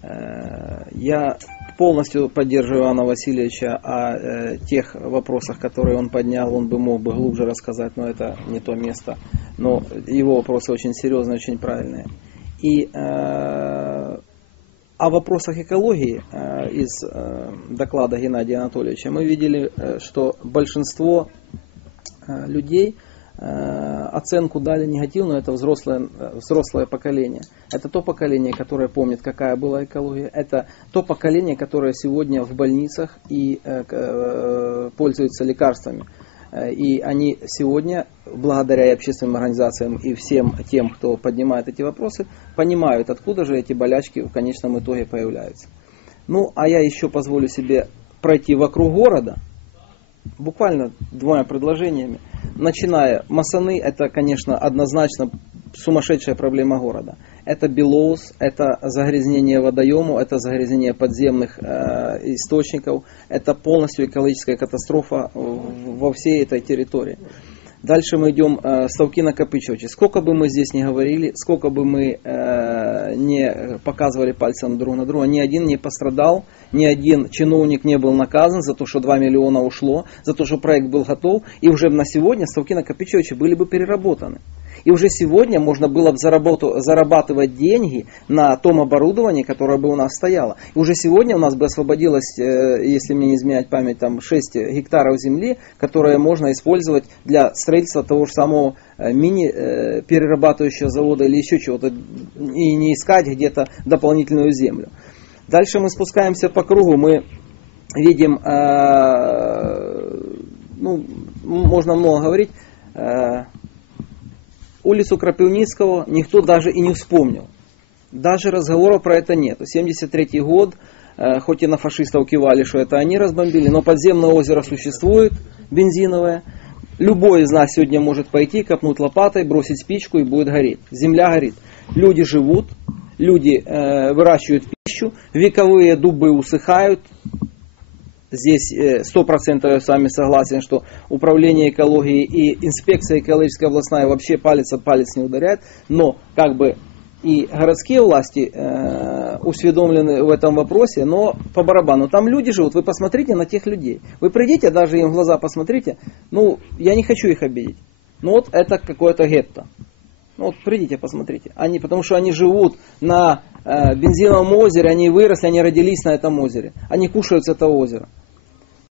Э, я полностью поддерживаю Ивана Васильевича о э, тех вопросах, которые он поднял. Он бы мог бы глубже рассказать, но это не то место. Но его вопросы очень серьезные, очень правильные. И э, о вопросах экологии из доклада Геннадия Анатольевича мы видели, что большинство людей – оценку дали негативную, это взрослое, взрослое поколение. Это то поколение, которое помнит, какая была экология. Это то поколение, которое сегодня в больницах и э, э, пользуется лекарствами. И они сегодня, благодаря общественным организациям и всем тем, кто поднимает эти вопросы, понимают, откуда же эти болячки в конечном итоге появляются. Ну, а я еще позволю себе пройти вокруг города, буквально двумя предложениями начиная масаны, это, конечно, однозначно сумасшедшая проблема города. Это белоус, это загрязнение водоему, это загрязнение подземных э, источников, это полностью экологическая катастрофа во всей этой территории. Дальше мы идем э, ставки накопичивачи. Сколько бы мы здесь не говорили, сколько бы мы э, не показывали пальцем друг на друга, ни один не пострадал, ни один чиновник не был наказан за то, что 2 миллиона ушло, за то, что проект был готов, и уже на сегодня ставки накопичивачи были бы переработаны. И уже сегодня можно было бы зарабатывать деньги на том оборудовании, которое бы у нас стояло. И уже сегодня у нас бы освободилось, э, если мне не изменять память, там 6 гектаров земли, которые можно использовать для строительства того же самого э, мини-перерабатывающего э, завода или еще чего-то. И не искать где-то дополнительную землю. Дальше мы спускаемся по кругу, мы видим, ну, можно много говорить, улицу Крапивницкого никто даже и не вспомнил. Даже разговоров про это нет. 73 год, э, хоть и на фашистов кивали, что это они разбомбили, но подземное озеро существует, бензиновое. Любой из нас сегодня может пойти, копнуть лопатой, бросить спичку и будет гореть. Земля горит. Люди живут, люди э, выращивают пищу, вековые дубы усыхают, Здесь э, сто процентов я с вами согласен, что управление экологией и инспекция экологическая областная вообще палец от палец не ударяет, но как бы и городские власти э, усведомлены в этом вопросе, но по барабану. Там люди живут, вы посмотрите на тех людей. Вы придите, даже им в глаза посмотрите. Ну, я не хочу их обидеть. Ну вот это какое-то гетто. Ну вот придите, посмотрите. Они, потому что они живут на э, бензиновом озере, они выросли, они родились на этом озере. Они кушают с этого озера.